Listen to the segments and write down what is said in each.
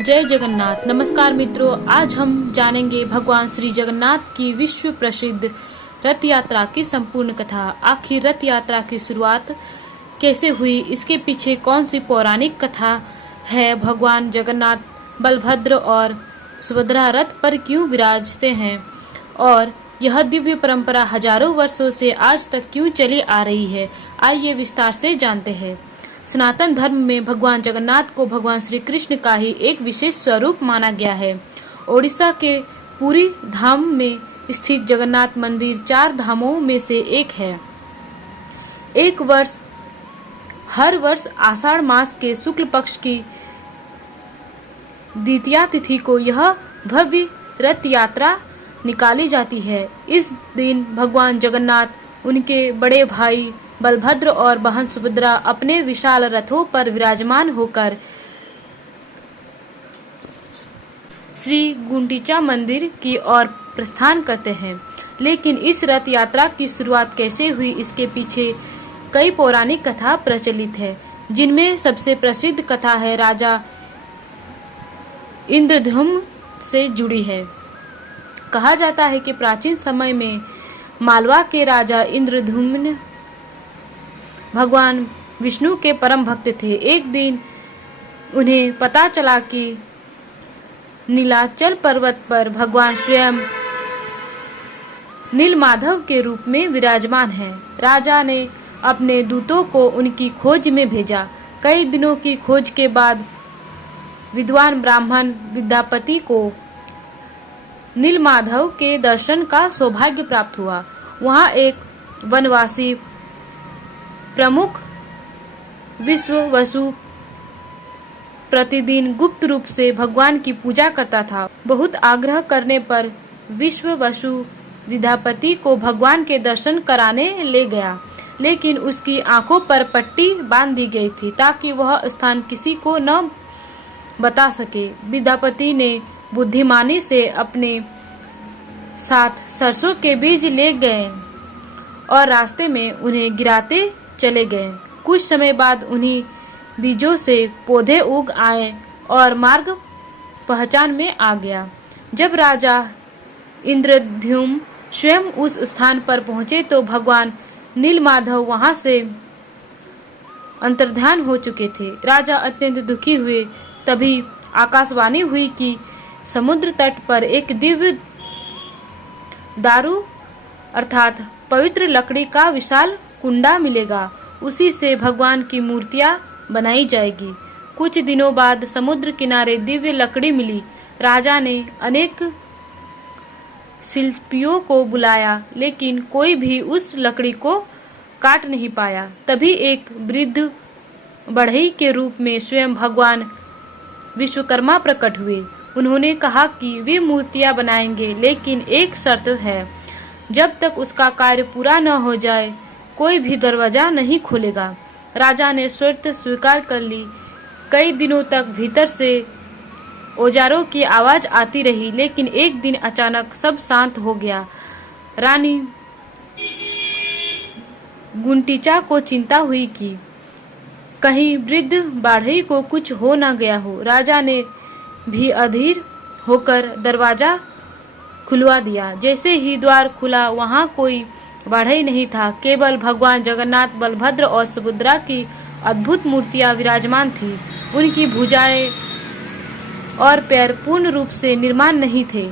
जय जगन्नाथ। नमस्कार मित्रों, आज हम जानेंगे भगवान श्री जगन्नाथ की विश्व प्रसिद्ध रथ यात्रा की संपूर्ण कथा। आखिर रथ यात्रा की शुरुआत कैसे हुई, इसके पीछे कौन सी पौराणिक कथा है, भगवान जगन्नाथ बलभद्र और सुभद्रा रथ पर क्यों विराजते हैं और यह दिव्य परंपरा हजारों वर्षों से आज तक क्यों चली आ रही है, आइए विस्तार से जानते हैं। सनातन धर्म में भगवान जगन्नाथ को भगवान श्री कृष्ण का ही एक विशेष स्वरूप माना गया है। ओडिशा के पुरी धाम में स्थित जगन्नाथ मंदिर 4 धामों में से एक है। हर वर्ष आषाढ़ मास के शुक्ल पक्ष की द्वितीया तिथि को यह भव्य रथ यात्रा निकाली जाती है। इस दिन भगवान जगन्नाथ, उनके बड़े भाई बलभद्र और बहन सुभद्रा अपने विशाल रथों पर विराजमान होकर श्री गुंडीचा मंदिर की ओर प्रस्थान करते हैं। लेकिन इस रथ यात्रा की शुरुआत कैसे हुई, इसके पीछे कई पौराणिक कथा प्रचलित है, जिनमें सबसे प्रसिद्ध कथा है राजा इंद्रद्युम्न से जुड़ी है। कहा जाता है कि प्राचीन समय में मालवा के राजा इंद्रद्युम्न भगवान विष्णु के परम भक्त थे। एक दिन उन्हें पता चला कि नीलाचल पर्वत पर भगवान स्वयं नीलमाधव के रूप में विराजमान हैं। राजा ने अपने दूतों को उनकी खोज में भेजा। कई दिनों की खोज के बाद विद्वान ब्राह्मण विद्यापति को नीलमाधव के दर्शन का सौभाग्य प्राप्त हुआ। वहां एक वनवासी प्रमुख विश्ववसु प्रतिदिन गुप्त रूप से भगवान की पूजा करता था। बहुत आग्रह करने पर विश्ववसु विद्यापति को भगवान के दर्शन कराने ले गया, लेकिन उसकी आंखों पर पट्टी बांध दी गई थी ताकि वह स्थान किसी को न बता सके। विद्यापति ने बुद्धिमानी से अपने साथ सरसों के बीज ले गए और रास्ते में उन्हें गिराते चले गए। कुछ समय बाद उन्हीं बीजों से पौधे उग आए और मार्ग पहचान में आ गया। जब राजा इंद्रद्युम्न स्वयं उस स्थान पर पहुंचे तो भगवान नीलमाधव वहां से अंतर्ध्यान हो चुके थे। राजा अत्यंत दुखी हुए। तभी आकाशवाणी हुई कि समुद्र तट पर एक दिव्य दारू अर्थात पवित्र लकड़ी का विशाल कुंडा मिलेगा। उसी से भगवान की मूर्तियां बनाई जाएगी। कुछ दिनों बाद समुद्र किनारे दिव्य लकड़ी मिली। राजा ने अनेक शिल्पियों को बुलाया, लेकिन कोई भी उस लकड़ी को काट नहीं पाया। तभी एक वृद्ध बढ़ई के रूप में स्वयं भगवान विश्वकर्मा प्रकट हुए। उन्होंने कहा कि वे मूर्तियां बनाएंगे, लेकिन एक शर्त है, जब तक उसका कार्य पूरा न हो जाए कोई भी दरवाजा नहीं खोलेगा। राजा ने शर्त स्वीकार कर ली। कई दिनों तक भीतर से औजारों की आवाज आती रही, लेकिन एक दिन अचानक सब शांत हो गया। रानी गुंडीचा को चिंता हुई कि कहीं वृद्ध बाढ़ई को कुछ हो न गया हो। राजा ने भी अधीर होकर दरवाजा खुलवा दिया। जैसे ही द्वार खुला, वहां कोई बाढ़ई नहीं था, केवल भगवान जगन्नाथ, बलभद्र और सुभद्रा की अद्भुत मूर्तियां विराजमान थी। उनकी भुजाएं और पैर पूर्ण रूप से निर्माण नहीं थे।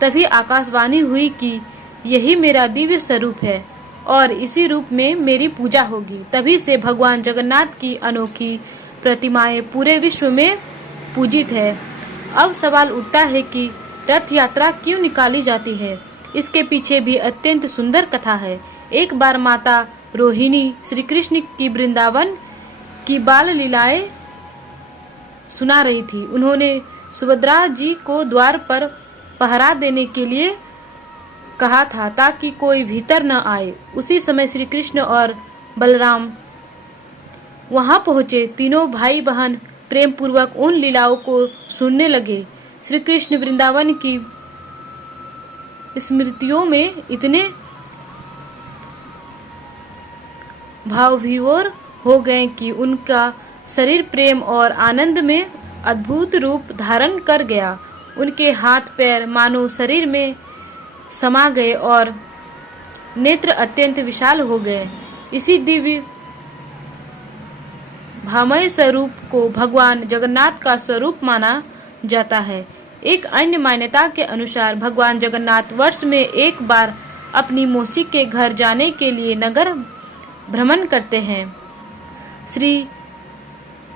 तभी आकाशवाणी हुई कि यही मेरा दिव्य स्वरूप है और इसी रूप में मेरी पूजा होगी। तभी से भगवान जगन्नाथ की अनोखी प्रतिमाएं पूरे विश्व में पूजित है। अब सवाल उठता है कि रथ यात्रा क्यों निकाली जाती है। इसके पीछे भी अत्यंत सुंदर कथा है। एक बार माता रोहिणी श्री कृष्ण की वृंदावन की बाल लीलाएं सुना रही थी। उन्होंने सुभद्रा जी को द्वार पर पहरा देने के लिए कहा था ताकि कोई भीतर न आए। उसी समय श्री कृष्ण और बलराम वहां पहुंचे। तीनों भाई बहन प्रेम पूर्वक उन लीलाओं को सुनने लगे। श्री कृष्ण वृंदावन की स्मृतियों में इतने भावविभोर हो गए कि उनका शरीर प्रेम और आनंद में अद्भुत रूप धारण कर गया। उनके हाथ पैर मानो शरीर में समा गए और नेत्र अत्यंत विशाल हो गए। इसी दिव्य भामय स्वरूप को भगवान जगन्नाथ का स्वरूप माना जाता है। एक अन्य मान्यता के अनुसार भगवान जगन्नाथ वर्ष में एक बार अपनी मौसी के घर जाने के लिए नगर भ्रमण करते हैं। श्री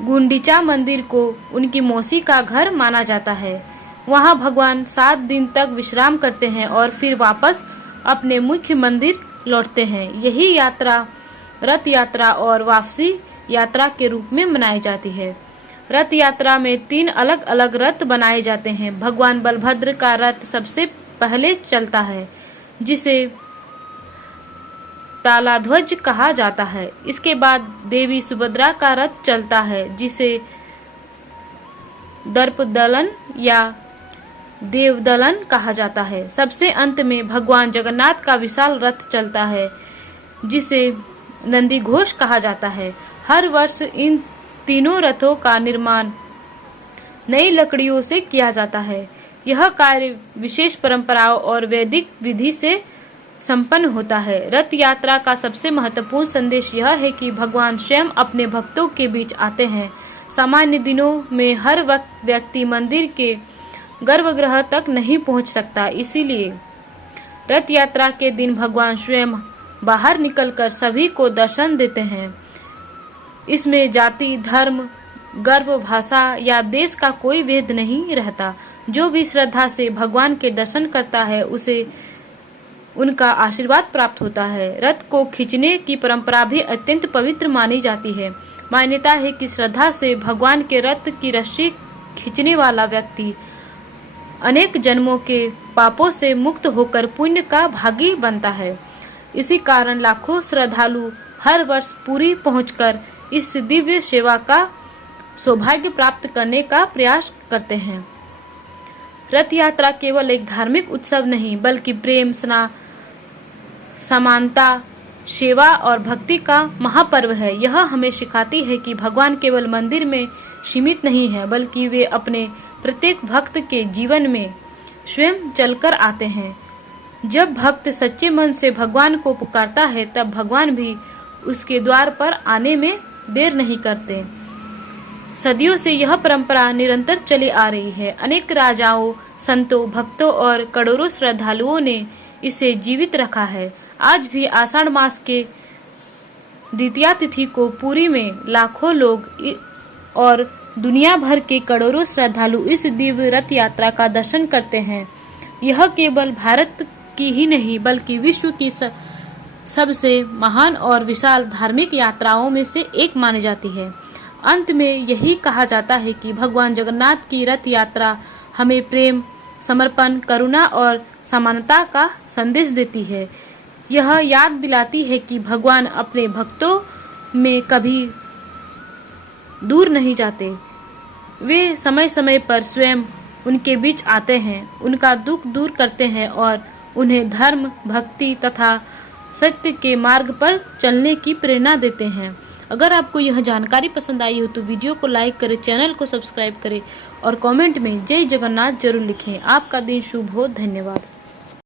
गुंडीचा मंदिर को उनकी मौसी का घर माना जाता है। वहां भगवान 7 दिन तक विश्राम करते हैं और फिर वापस अपने मुख्य मंदिर लौटते हैं। यही यात्रा रथ यात्रा और वापसी यात्रा के रूप में मनाई जाती है। रथ यात्रा में 3 अलग अलग रथ बनाए जाते हैं। भगवान बलभद्र का रथ सबसे पहले चलता है, जिसे तालाध्वज कहा जाता है। इसके बाद देवी सुभद्रा का रथ चलता है, जिसे दर्पदलन या देवदलन कहा जाता है। सबसे अंत में भगवान जगन्नाथ का विशाल रथ चलता है, जिसे नंदीघोष कहा जाता है। हर वर्ष इन तीनों रथों का निर्माण नई लकड़ियों से किया जाता है। यह कार्य विशेष परंपराओं और वैदिक विधि से संपन्न होता है। रथ यात्रा का सबसे महत्वपूर्ण संदेश यह है कि भगवान स्वयं अपने भक्तों के बीच आते हैं। सामान्य दिनों में हर वक्त व्यक्ति मंदिर के गर्भगृह तक नहीं पहुंच सकता, इसीलिए रथ यात्रा के दिन भगवान स्वयं बाहर निकलकर सभी को दर्शन देते हैं। इसमें जाति, धर्म, गर्भ, भाषा या देश का कोई भेद नहीं रहता। जो भी श्रद्धा से भगवान के दर्शन करता है, उसे उनका आशीर्वाद प्राप्त होता है। रथ को खींचने की परंपरा भी अत्यंत पवित्र मानी जाती है। मान्यता है कि श्रद्धा से भगवान के रथ की रस्सी खींचने वाला व्यक्ति अनेक जन्मों के पापों से मुक्त होकर पुण्य का भागी बनता है। इसी कारण लाखों श्रद्धालु हर वर्ष पुरी पहुंचकर इस दिव्य सेवा का सौभाग्य प्राप्त करने का प्रयास करते हैं। रथ यात्रा केवल एक धार्मिक उत्सव नहीं, बल्कि प्रेम, समानता, सेवा और भक्ति का महापर्व है। यह हमें सिखाती है कि भगवान केवल मंदिर में सीमित नहीं है, बल्कि वे अपने प्रत्येक भक्त के जीवन में स्वयं चलकर आते हैं। जब भक्त सच्चे मन से भगवान को पुकारता है, तब भगवान भी उसके द्वार पर आने में देर नहीं करते। सदियों से यह परंपरा निरंतर चली आ रही है। अनेक राजाओं, संतों, भक्तों और करोड़ों श्रद्धालुओं ने इसे जीवित रखा है। आज भी आषाढ़ मास के द्वितीया तिथि को पुरी में लाखों लोग और दुनिया भर के करोड़ों श्रद्धालु इस दिव्य रथ यात्रा का दर्शन करते हैं। यह केवल भारत की ही नहीं, बल्कि विश्व की सबसे महान और विशाल धार्मिक यात्राओं में से एक मानी जाती है। अंत में यही कहा जाता है कि भगवान जगन्नाथ की रथ यात्रा हमें प्रेम, समर्पण, करुणा और समानता का संदेश देती है। यह याद दिलाती है कि भगवान अपने भक्तों में कभी दूर नहीं जाते। वे समय समय पर स्वयं उनके बीच आते हैं, उनका दुख दूर करते हैं और उन्हें धर्म, भक्ति तथा सत्य के मार्ग पर चलने की प्रेरणा देते हैं। अगर आपको यह जानकारी पसंद आई हो तो वीडियो को लाइक करें, चैनल को सब्सक्राइब करें और कमेंट में जय जगन्नाथ जरूर लिखें। आपका दिन शुभ हो। धन्यवाद।